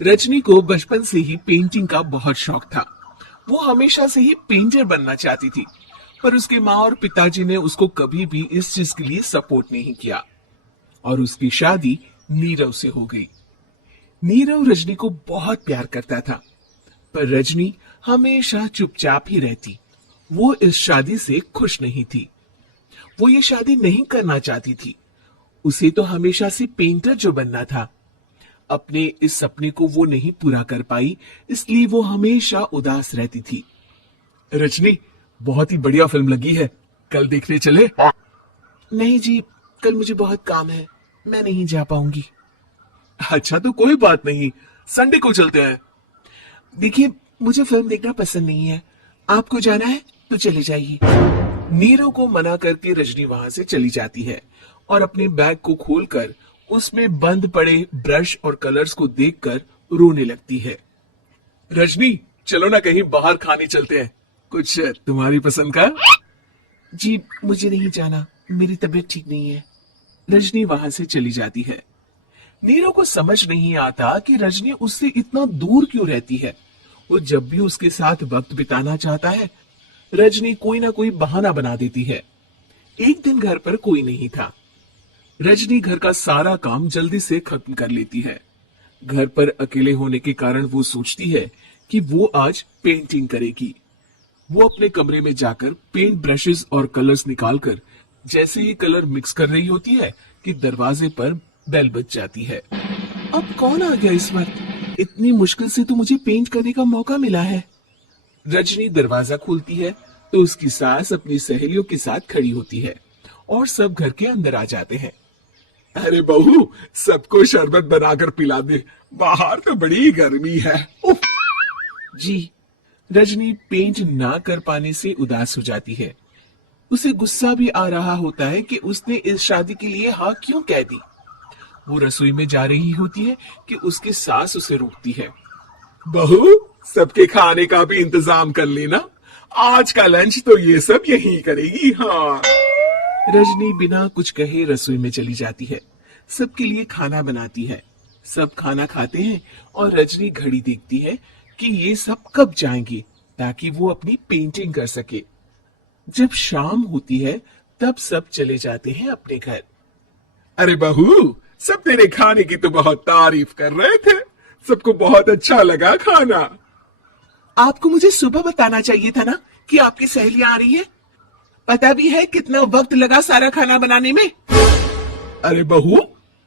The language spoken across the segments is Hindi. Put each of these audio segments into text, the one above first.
रजनी को बचपन से ही पेंटिंग का बहुत शौक था। वो हमेशा से ही पेंटर बनना चाहती थी, पर उसके माँ और पिताजी ने उसको कभी भी इस चीज के लिए सपोर्ट नहीं किया और उसकी शादी नीरव से हो गई। नीरव रजनी को बहुत प्यार करता था, पर रजनी हमेशा चुपचाप ही रहती। वो इस शादी से खुश नहीं थी। वो ये शादी नहीं करना चाहती थी। उसे तो हमेशा से पेंटर जो बनना था। अपने इस सपने को वो नहीं पूरा कर पाई, इसलिए वो हमेशा उदास रहती थी। रजनी, बहुत ही बढ़िया फिल्म लगी है, कल देखने चले? नहीं जी, कल मुझे बहुत काम है, मैं नहीं जा पाऊंगी। अच्छा तो कोई बात नहीं, संडे को चलते हैं। देखिए, मुझे फिल्म देखना पसंद नहीं है, आपको जाना है तो चले जाइए। नीरव को मना करके रजनी वहां से चली जाती है और अपने बैग को खोलकर उसमें बंद पड़े ब्रश और कलर्स को देखकर रोने लगती है। रजनी, चलो ना कहीं बाहर खाने चलते हैं, कुछ तुम्हारी पसंद का। जी मुझे नहीं जाना, मेरी तबीयत ठीक नहीं है। रजनी वहां से चली जाती है। नीरव को समझ नहीं आता कि रजनी उससे इतना दूर क्यों रहती है। वो जब भी उसके साथ वक्त बिताना चाहता है, रजनी कोई ना कोई बहाना बना देती है। एक दिन घर पर कोई नहीं था। रजनी घर का सारा काम जल्दी से खत्म कर लेती है। घर पर अकेले होने के कारण वो सोचती है कि वो आज पेंटिंग करेगी। वो अपने कमरे में जाकर पेंट ब्रशेस और कलर्स निकालकर जैसे ही कलर मिक्स कर रही होती है कि दरवाजे पर बेल बज जाती है। अब कौन आ गया इस वक्त? इतनी मुश्किल से तो मुझे पेंट करने का मौका मिला है। रजनी दरवाजा खोलती है तो उसकी सास अपनी सहेलियों के साथ खड़ी होती है और सब घर के अंदर आ जाते हैं। अरे बहू, सबको शरबत बनाकर पिला दे, बाहर तो बड़ी गर्मी है। उफ। जी। रजनी पेंट ना कर पाने से उदास हो जाती है। उसे गुस्सा भी आ रहा होता है कि उसने इस शादी के लिए हाँ क्यों कह दी। वो रसोई में जा रही होती है कि उसकी सास उसे रोकती है। बहू, सबके खाने का भी इंतजाम कर लेना, आज का लंच तो ये सब यही करेगी। हाँ। रजनी बिना कुछ कहे रसोई में चली जाती है। सबके लिए खाना बनाती है। सब खाना खाते हैं और रजनी घड़ी देखती है कि ये सब कब जाएंगे ताकि वो अपनी पेंटिंग कर सके। जब शाम होती है तब सब चले जाते हैं अपने घर। अरे बहू, सब तेरे खाने की तो बहुत तारीफ कर रहे थे, सबको बहुत अच्छा लगा खाना। आपको मुझे सुबह बताना चाहिए था ना कि आपकी सहेलियां आ रही है। पता भी है कितना वक्त लगा सारा खाना बनाने में। अरे बहू,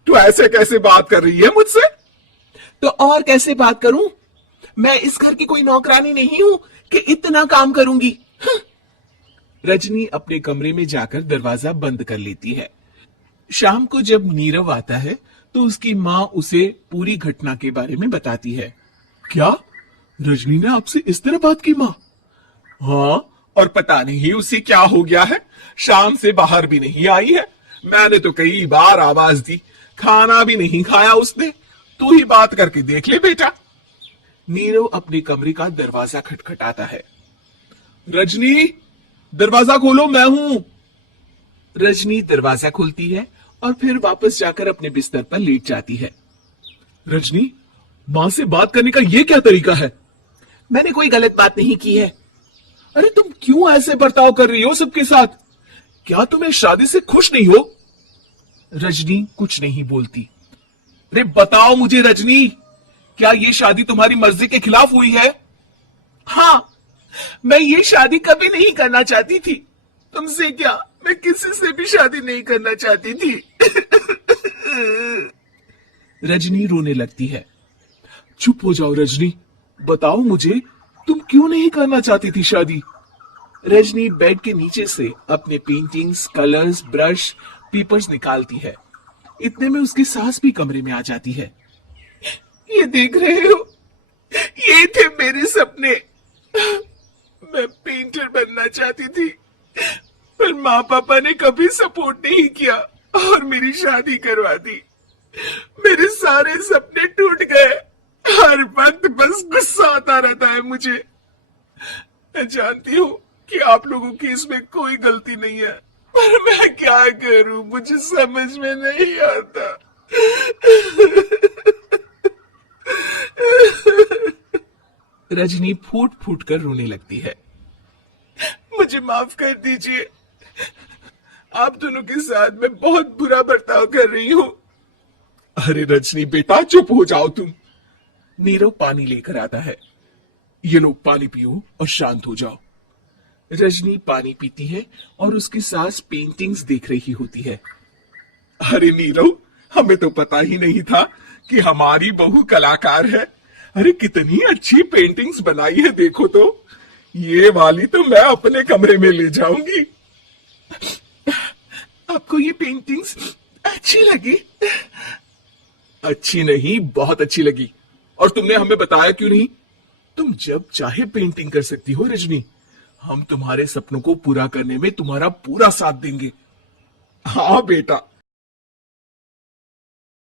तू ऐसे कैसे बात कर रही है मुझसे? तो और कैसे बात करूं? मैं इस घर की कोई नौकरानी नहीं हूं कि इतना काम करूंगी। रजनी अपने कमरे में जाकर दरवाजा बंद कर लेती है। शाम को जब नीरव आता है तो उसकी माँ उसे पूरी घटना के बारे में बताती है। क्या रजनी ने आपसे इस तरह बात की माँ? हाँ, और पता नहीं उसे क्या हो गया है, शाम से बाहर भी नहीं आई है। मैंने तो कई बार आवाज दी, खाना भी नहीं खाया उसने। तू ही बात करके देख ले बेटा। नीरव अपने कमरे का दरवाजा खटखटाता है। रजनी, दरवाजा खोलो, मैं हूं। रजनी दरवाजा खोलती है और फिर वापस जाकर अपने बिस्तर पर लेट जाती है। रजनी, मां से बात करने का ये क्या तरीका है? मैंने कोई गलत बात नहीं की है। अरे तुम क्यों ऐसे बर्ताव कर रही हो सबके साथ? क्या तुम इस शादी से खुश नहीं हो? रजनी कुछ नहीं बोलती। अरे बताओ मुझे रजनी, क्या ये शादी तुम्हारी मर्जी के खिलाफ हुई है? हाँ, मैं ये शादी कभी नहीं करना चाहती थी। तुमसे क्या, मैं किसी से भी शादी नहीं करना चाहती थी। रजनी रोने लगती है। चुप हो जाओ रजनी, बताओ मुझे, तुम क्यों नहीं करना चाहती थी शादी? रजनी बेड के नीचे से अपने पेंटिंग्स, कलर्स, ब्रश, पेपर्स निकालती है। इतने में उसकी सास भी कमरे में आ जाती है। ये देख रहे हो, ये थे मेरे सपने। मैं पेंटर बनना चाहती थी, पर माँ पापा ने कभी सपोर्ट नहीं किया और मेरी शादी करवा दी। मेरे सारे सपने टूट गए। हर वक्त बस गुस्सा आता रहता है मुझे। मैं जानती हूँ कि आप लोगों की इसमें कोई गलती नहीं है, पर मैं क्या करूं, मुझे समझ में नहीं आता। रजनी फूट फूट कर रोने लगती है। मुझे माफ कर दीजिए, आप दोनों के साथ मैं बहुत बुरा बर्ताव कर रही हूं। अरे रजनी बेटा, चुप हो जाओ तुम। नीरव पानी लेकर आता है। ये लो पानी पियो और शांत हो जाओ। रजनी पानी पीती है और उसकी सास पेंटिंग्स देख रही होती है। अरे नीरव, हमें तो पता ही नहीं था कि हमारी बहू कलाकार है। अरे कितनी अच्छी पेंटिंग्स बनाई है, देखो तो। ये वाली तो मैं अपने कमरे में ले जाऊंगी। आपको ये पेंटिंग्स अच्छी लगी? अच्छी नहीं, बहुत अच्छी लगी। और तुमने हमें बताया क्यों नहीं? तुम जब चाहे पेंटिंग कर सकती हो रजनी। हम तुम्हारे सपनों को पूरा करने में तुम्हारा पूरा साथ देंगे। हाँ बेटा,